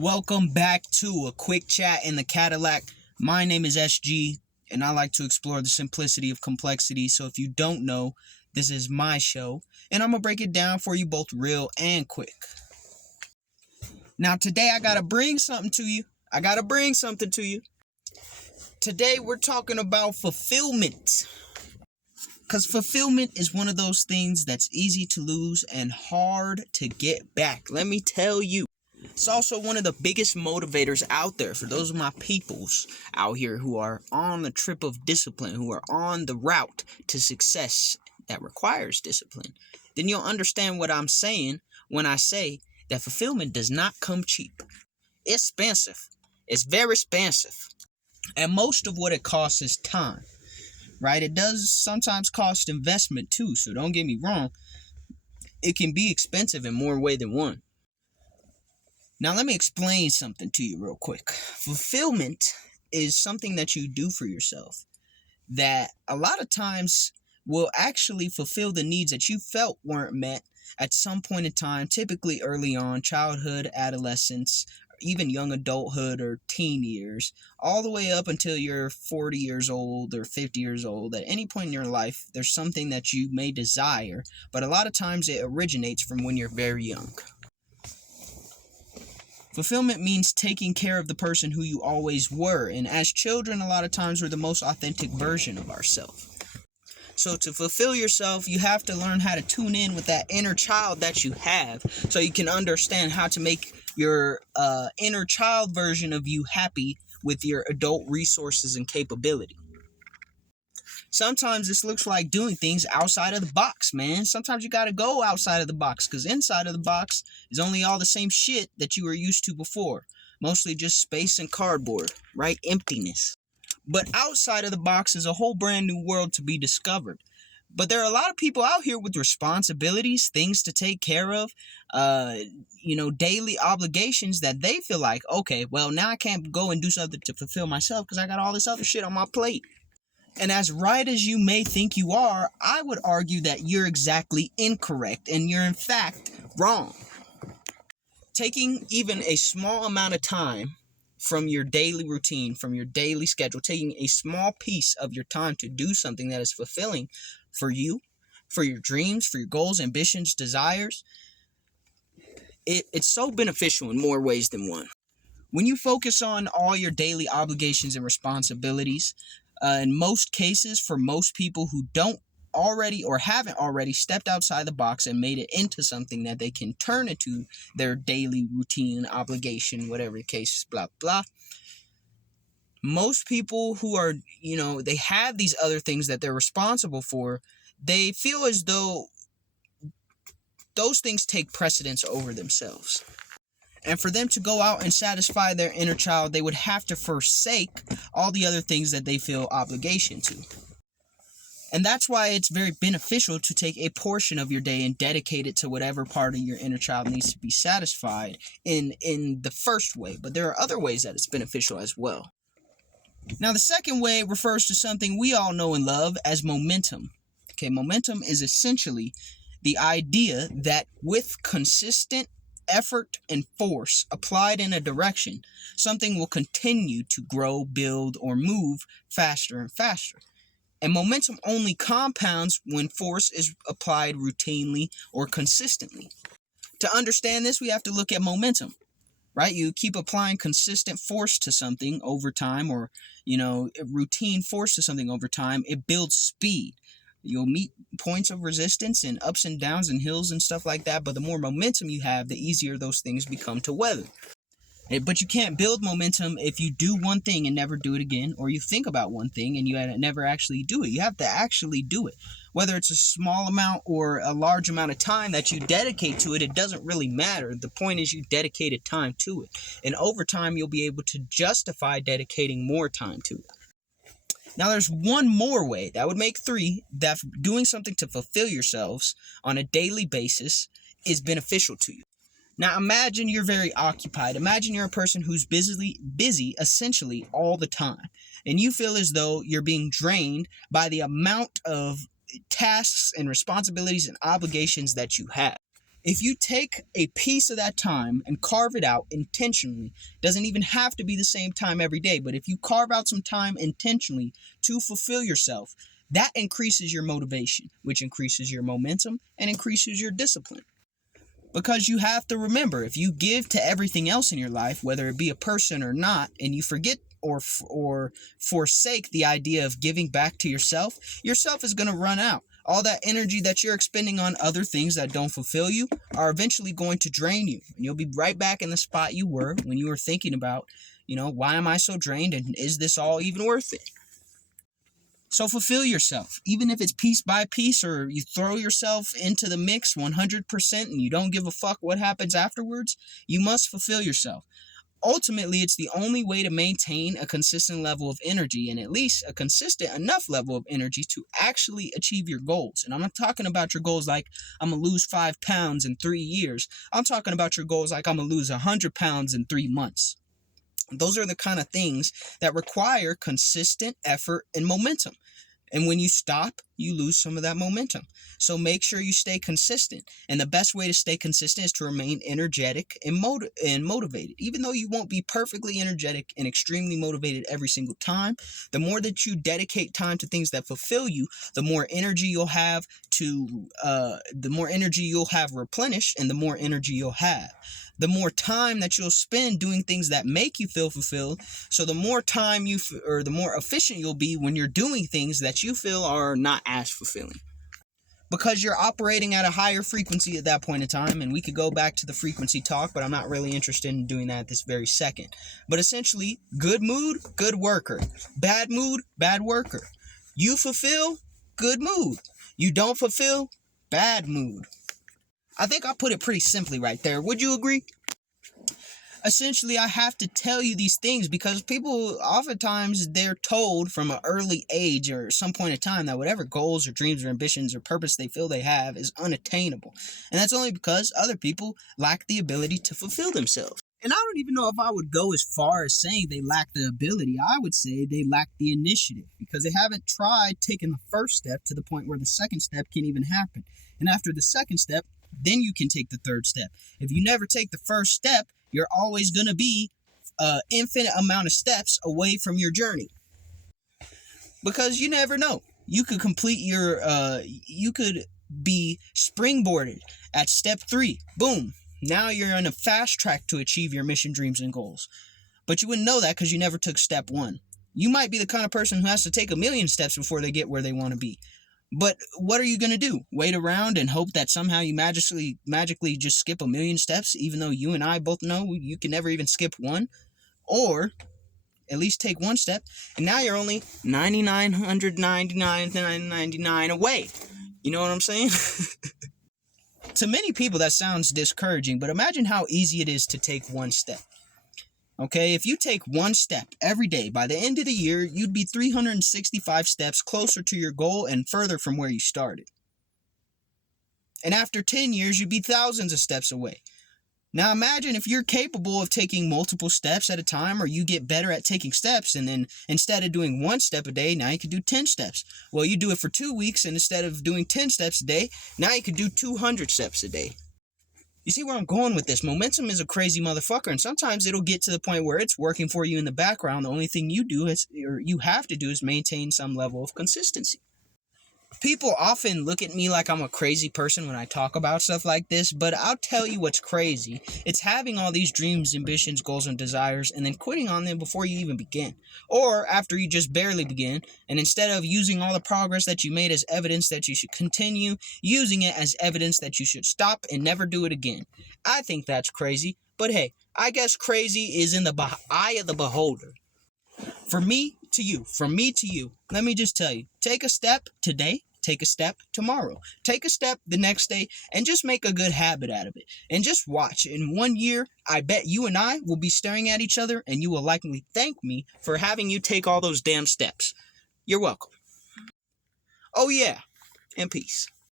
Welcome back to a quick chat in the Cadillac. My name is SG, and I like to explore the simplicity of complexity. So if you don't know, this is my show, and I'm going to break it down for you both real and quick. Now, today I got to bring something to you. Today we're talking about fulfillment. Because fulfillment is one of those things that's easy to lose and hard to get back. Let me tell you. It's also one of the biggest motivators out there for those of my peoples out here who are on the trip of discipline, who are on the route to success that requires discipline. Then you'll understand what I'm saying when I say that fulfillment does not come cheap. It's expensive. It's very expensive. And most of what it costs is time, right? It does sometimes cost investment too, so don't get me wrong. It can be expensive in more ways than one. Now, let me explain something to you real quick. Fulfillment is something that you do for yourself that a lot of times will actually fulfill the needs that you felt weren't met at some point in time, typically early on, childhood, adolescence, even young adulthood or teen years, all the way up until you're 40 years old or 50 years old. At any point in your life, there's something that you may desire, but a lot of times it originates from when you're very young. Fulfillment means taking care of the person who you always were, and as children, a lot of times we're the most authentic version of ourselves. So to fulfill yourself, you have to learn how to tune in with that inner child that you have, so you can understand how to make your inner child version of you happy with your adult resources and capability. Sometimes this looks like doing things outside of the box, man. Sometimes you got to go outside of the box, because inside of the box is only all the same shit that you were used to before. Mostly just space and cardboard, right? Emptiness. But outside of the box is a whole brand new world to be discovered. But there are a lot of people out here with responsibilities, things to take care of, daily obligations that they feel like, okay, well, now I can't go and do something to fulfill myself because I got all this other shit on my plate. And as right as you may think you are, I would argue that you're exactly incorrect and you're in fact wrong. Taking even a small amount of time from your daily routine, from your daily schedule, taking a small piece of your time to do something that is fulfilling for you, for your dreams, for your goals, ambitions, desires, it's so beneficial in more ways than one. When you focus on all your daily obligations and responsibilities, in most cases, for most people who don't already or haven't already stepped outside the box and made it into something that they can turn into their daily routine, obligation, whatever the case, blah, blah. Most people who are, they have these other things that they're responsible for, they feel as though those things take precedence over themselves. And for them to go out and satisfy their inner child, they would have to forsake all the other things that they feel obligation to. And that's why it's very beneficial to take a portion of your day and dedicate it to whatever part of your inner child needs to be satisfied in the first way. But there are other ways that it's beneficial as well. Now, the second way refers to something we all know and love as momentum. Okay, momentum is essentially the idea that with consistent effort and force applied in a direction, something will continue to grow, build, or move faster and faster. And momentum only compounds when force is applied routinely or consistently. To understand this, we have to look at momentum, right? You keep applying consistent force to something over time, or, routine force to something over time, it builds speed. You'll meet points of resistance and ups and downs and hills and stuff like that, but the more momentum you have, the easier those things become to weather. But you can't build momentum if you do one thing and never do it again, or you think about one thing and you never actually do it. You have to actually do it. Whether it's a small amount or a large amount of time that you dedicate to it, it doesn't really matter. The point is you dedicated time to it. And over time, you'll be able to justify dedicating more time to it. Now, there's one more way, that would make three, that doing something to fulfill yourselves on a daily basis is beneficial to you. Now, imagine you're very occupied. Imagine you're a person who's busy essentially all the time, and you feel as though you're being drained by the amount of tasks and responsibilities and obligations that you have. If you take a piece of that time and carve it out intentionally, doesn't even have to be the same time every day, but if you carve out some time intentionally to fulfill yourself, that increases your motivation, which increases your momentum and increases your discipline. Because you have to remember, if you give to everything else in your life, whether it be a person or not, and you forget or forsake the idea of giving back to yourself is going to run out. All that energy that you're expending on other things that don't fulfill you are eventually going to drain you. And you'll be right back in the spot you were when you were thinking about, why am I so drained and is this all even worth it? So fulfill yourself, even if it's piece by piece or you throw yourself into the mix 100% and you don't give a fuck what happens afterwards. You must fulfill yourself. Ultimately, it's the only way to maintain a consistent level of energy and at least a consistent enough level of energy to actually achieve your goals. And I'm not talking about your goals like I'm going to lose 5 pounds in 3 years. I'm talking about your goals like I'm going to lose 100 pounds in 3 months. Those are the kind of things that require consistent effort and momentum. And when you stop, you lose some of that momentum. So make sure you stay consistent. And the best way to stay consistent is to remain energetic and motivated. Even though you won't be perfectly energetic and extremely motivated every single time, the more that you dedicate time to things that fulfill you, the more energy you'll have replenished, and the more energy you'll have. The more time that you'll spend doing things that make you feel fulfilled, so the more time the more efficient you'll be when you're doing things that you feel are not as fulfilling. Because you're operating at a higher frequency at that point in time, and we could go back to the frequency talk, but I'm not really interested in doing that this very second. But essentially, good mood, good worker. Bad mood, bad worker. You fulfill, good mood. You don't fulfill, bad mood. I think I put it pretty simply right there. Would you agree? Essentially, I have to tell you these things because people, oftentimes, they're told from an early age or some point in time that whatever goals or dreams or ambitions or purpose they feel they have is unattainable. And that's only because other people lack the ability to fulfill themselves. And I don't even know if I would go as far as saying they lack the ability. I would say they lack the initiative because they haven't tried taking the first step to the point where the second step can even happen. And after the second step, then you can take the third step. If you never take the first step, you're always going to be an infinite amount of steps away from your journey. Because you never know. You could you could be springboarded at step 3. Boom. Now you're on a fast track to achieve your mission, dreams, and goals. But you wouldn't know that because you never took step 1. You might be the kind of person who has to take 1,000,000 steps before they get where they want to be. But what are you going to do? Wait around and hope that somehow you magically just skip 1,000,000 steps, even though you and I both know you can never even skip one? Or at least take one step, and now you're only 9,999 away. You know what I'm saying? To many people, that sounds discouraging, but imagine how easy it is to take one step. Okay, if you take one step every day, by the end of the year, you'd be 365 steps closer to your goal and further from where you started. And after 10 years, you'd be thousands of steps away. Now imagine if you're capable of taking multiple steps at a time, or you get better at taking steps, and then instead of doing 1 step a day, now you can do 10 steps. Well, you do it for 2 weeks, and instead of doing 10 steps a day, now you can do 200 steps a day. You see where I'm going with this? Momentum is a crazy motherfucker, and sometimes it'll get to the point where it's working for you in the background. The only thing you have to do is maintain some level of consistency. People often look at me like I'm a crazy person when I talk about stuff like this, but I'll tell you what's crazy. It's having all these dreams, ambitions, goals, and desires, and then quitting on them before you even begin. Or after you just barely begin, and instead of using all the progress that you made as evidence that you should continue, using it as evidence that you should stop and never do it again. I think that's crazy, but hey, I guess crazy is in the eye of the beholder. From me to you, let me just tell you, take a step today, take a step tomorrow, take a step the next day, and just make a good habit out of it. And just watch. In 1 year, I bet you and I will be staring at each other, and you will likely thank me for having you take all those damn steps. You're welcome. Oh yeah, and peace.